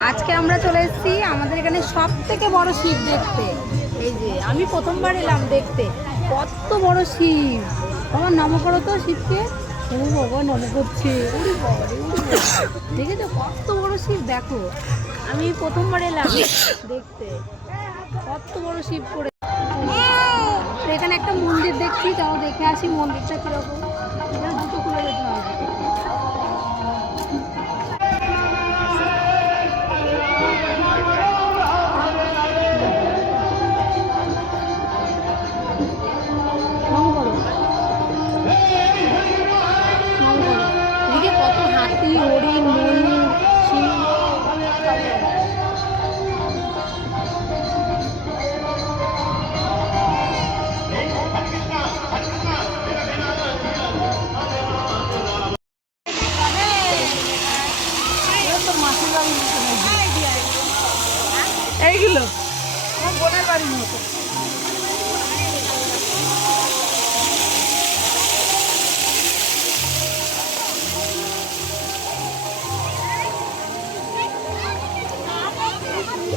আজকে আমরা চলে এসেছি আমাদের এখানে সব থেকে বড় শিব দেখতে। এই যে আমি প্রথমবার এলাম দেখতে। কত বড় শিব। আমার নম করো তো শিবকে। নম করছে। বাবা রে, দেখেছ? কত বড় শিব দেখো। আমি প্রথমবার এলাম দেখতে। কত বড় শিব করে এখানে একটা মন্দির দেখছি তাও দেখে আসি মন্দিরটা কীরকম। দুটো খুলে যেতে হাতি হরিণ ময়ূর এইগুলো? বোনের বাড়ির মতো।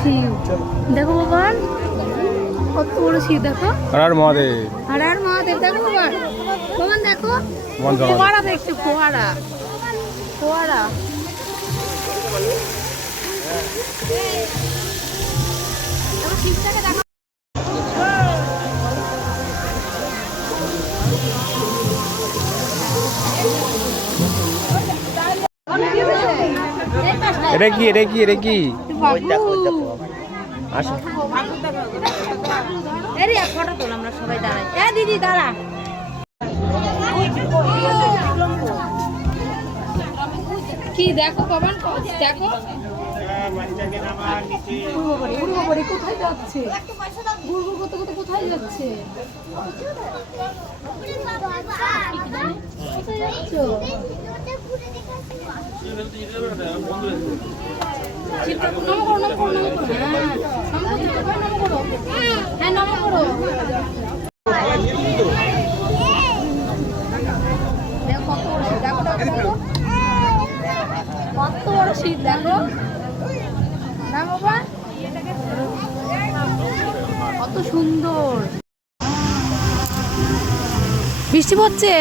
শিব দেখো ভগবান কত বড় শিব দেখো। হর মহাদেব। আর আর মহাদেব দেখো ভগবান। ভগবান দেখো। ফোয়ারা দেখছে ফোয়ারা। ফোয়ারা। শিবটাকে দেখো এটা কি এটা কি এটা কি? আসো। ফটো তোল আমরা সবাই দাঁড়াই। এ দিদি দাঁড়া। কি দেখো বাবান দেখো। যাচ্ছে? করতে করতে কোথায় যাচ্ছে? কোথায় যাচ্ছ? কত বড় শীত দেখো না কত সুন্দর বৃষ্টি পড়ছে